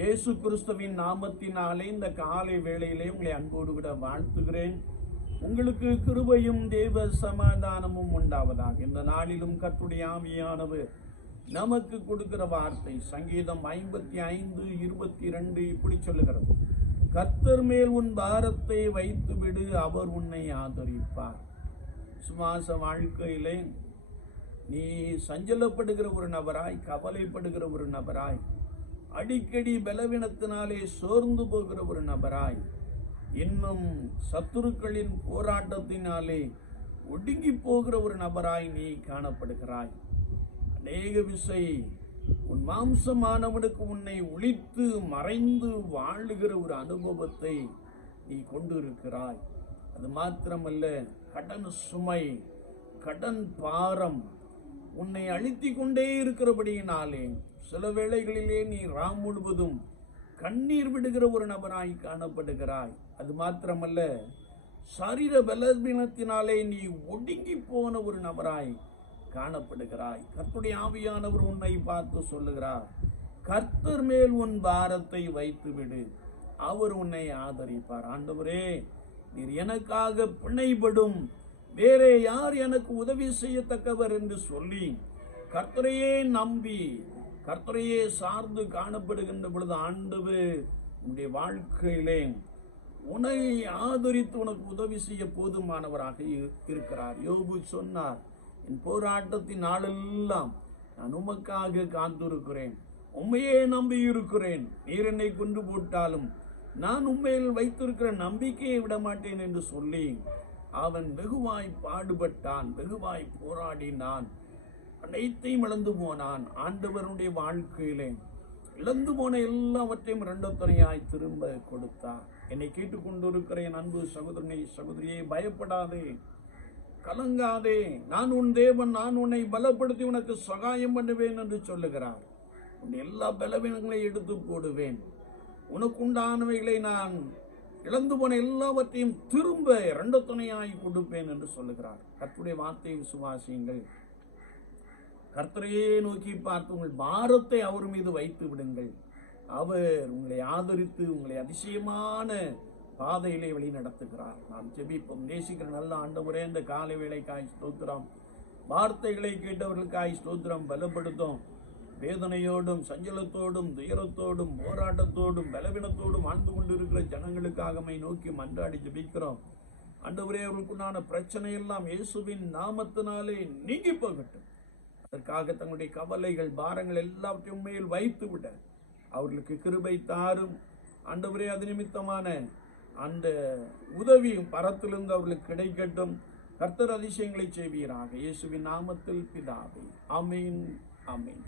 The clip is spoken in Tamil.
இயேசு கிறிஸ்துவின் நாமத்தினாலே இந்த காலை வேளையிலே உங்களை அன்போடு கூட வாழ்த்துகிறேன். உங்களுக்கு கிருபையும் தேவ சமாதானமும் உண்டாவதாக. இந்த நாளிலும் கத்துடைய ஆவியானவர் நமக்கு கொடுக்கிற வார்த்தை சங்கீதம் ஐம்பத்தி ஐந்து இருபத்தி ரெண்டு இப்படி சொல்லுகிறது. கர்த்தர் மேல் உன் பாரத்தை வைத்துவிடு அவர் உன்னை ஆதரிப்பார். சுவாச வாழ்க்கையிலே நீ சஞ்சலப்படுகிற ஒரு நபராய் கவலைப்படுகிற ஒரு நபராய் அடிக்கடி பலவீனத்தினாலே சோர்ந்து போகிற ஒரு நபராய் இன்னும் சத்துருக்களின் போராட்டத்தினாலே ஒடுங்கி போகிற ஒரு நபராய் நீ காணப்படுகிறாய். அநேக விசை உன் மாம்சமானவனுக்கு உன்னை ஒழித்து மறைந்து வாழுகிற ஒரு அனுபவத்தை நீ கொண்டு இருக்கிறாய் அது மாத்திரமல்ல கடன் சுமை கடன் பாரம் உன்னை அழுத்திக் கொண்டே இருக்கிறபடியினாலே சில வேளைகளிலே நீ ராம் முழுவதும் கண்ணீர் விடுகிற ஒரு நபராய் காணப்படுகிறாய். அது மாத்திரமல்ல சரீர பலவீனத்தினாலே நீ ஒடுங்கி போன ஒரு நபராய் காணப்படுகிறாய். கர்த்துடைய ஆவியானவர் உன்னை பார்த்து சொல்லுகிறார் கர்த்தர் மேல் உன் பாரத்தை வைத்து விடு அவர் உன்னை ஆதரிப்பார். ஆண்டவரே நீர் எனக்காக பிணைபடும் வேறே யார் எனக்கு உதவி செய்யத்தக்கவர் என்று சொல்லி கர்த்தரையே நம்பி கர்த்தரையே சார்ந்து காணப்படுகின்ற பொழுது ஆண்டவர் உன்னுடைய வாழ்க்கையிலே உன்னை ஆதரித்து உனக்கு உதவி செய்ய போதுமானவராக இருக்கிறார். யோபு சொன்னார் என் போராட்டத்தின் நாளெல்லாம் நான் உமக்காக காத்திருக்கிறேன். உண்மையே நம்பி இருக்கிறேன் நீர் என்னை கொண்டு போட்டாலும் நான் உண்மையில் வைத்திருக்கிற நம்பிக்கையை விட மாட்டேன் என்று சொல்லி அவன் வெகுவாய் பாடுபட்டான் வெகுவாய் போராடினான். அனைத்தையும் இழந்து போனான். ஆண்டவருடைய வாழ்க்கையிலே இழந்து போன எல்லாவற்றையும் இரண்டத்தனையாய் திரும்ப கொடுத்தார் என்னை கேட்டுக்கொண்டிருக்கிற என் அன்பு சகோதரனை சகோதரியை பயப்படாதே. கலங்காதே. நான் உன் தேவன் நான் உன்னை பலப்படுத்தி உனக்கு சகாயம் பண்ணுவேன் என்று சொல்லுகிறார். உன் எல்லா பலவீனங்களையும் எடுத்து போடுவேன். உனக்குண்டானவைகளை நான் இழந்து போன எல்லாவற்றையும் திரும்ப இரண்டு துணையாய் கொடுப்பேன் என்று சொல்லுகிறார். கற்புடைய வார்த்தையை விசுவாசியுங்கள். கர்த்தரையே நோக்கி பார்த்து உங்கள் பாரத்தை அவர் மீது வைத்து விடுங்கள். அவர் உங்களை ஆதரித்து உங்களை அதிசயமான பாதையிலே வழி நடத்துகிறார் நாம் ஜெபிப்போம். நேசிக்கிற நல்ல ஆண்டவரே இந்த காலை வேலைக்காய் ஸ்தோத்திரம். வார்த்தைகளை கேட்டவர்களுக்காய் ஸ்தோத்திரம். பலப்படுத்தும். வேதனையோடும் சஞ்சலத்தோடும் துயரத்தோடும் போராட்டத்தோடும் பலவீனத்தோடும் வாழ்ந்து கொண்டிருக்கிற ஜனங்களுக்காகமை நோக்கி மன்றாடி ஜெபிக்கிறோம். அண்டவரே அவர்களுக்குண்டான பிரச்சனை எல்லாம் இயேசுவின் நாமத்தினாலே நீங்கி போகட்டும். அதற்காக தங்களுடைய கவலைகள் பாரங்கள் எல்லாவற்றையும் மேல் வைத்து விட அவர்களுக்கு கிருபை தாரும். ஆண்டவரே அது நிமித்தமான அந்த உதவியும் பரத்திலிருந்து அவர்களுக்கு கிடைக்கட்டும். கர்த்தர் அதிசயங்களை செய்வீராக. இயேசுவின் நாமத்தில் பிதாவை. அமீன் அமீன்